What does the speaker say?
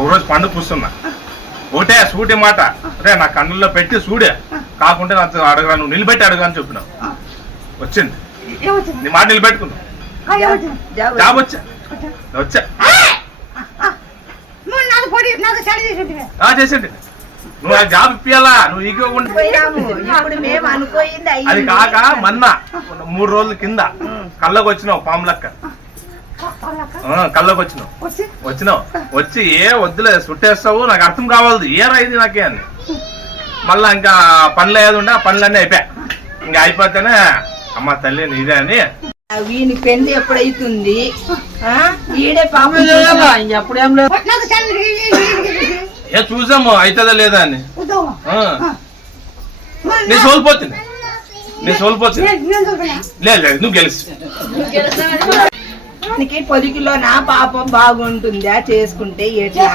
ఒకరోజు పండు కూర్చున్నా ఒకటే సూటి మాట అదే నా కన్నుల్లో పెట్టి చూడే కాకుంటే నాకు అడగరా నువ్వు నిలబెట్టి అడగా అని చెప్పినావు వచ్చింది నీ మాట నిలబెట్టుకున్నావు జాబ్ వచ్చా వచ్చా చేసేంటి నువ్వు ఆ జాబ్ ఇప్పియాలా నువ్వు ఇవ్వకుండా అది కాక మొన్న 3 రోజుల కింద కళ్ళకు వచ్చినావు పాము లెక్క కళ్ళకు వచ్చినావు వచ్చి ఏ వద్దులే సుట్టేస్తావు నాకు అర్థం కావాలి ఏ రైతు నాకే అని మళ్ళా ఇంకా పనులు ఏది ఉండే ఆ పనులన్నీ అయిపోయా ఇంకా అయిపోతేనే అమ్మ తల్లి నీదే అని వీని పెళ్లి ఎప్పుడైతుంది ఈడే పాప ఎప్పుడేం ఏ చూసాము అవుతుందా లేదా అని నేను సోల్పోతుంది లేదు నువ్వు గెలుసు 10 కిలో నా పాపం బాగుంటుందా చేసుకుంటే ఎట్లా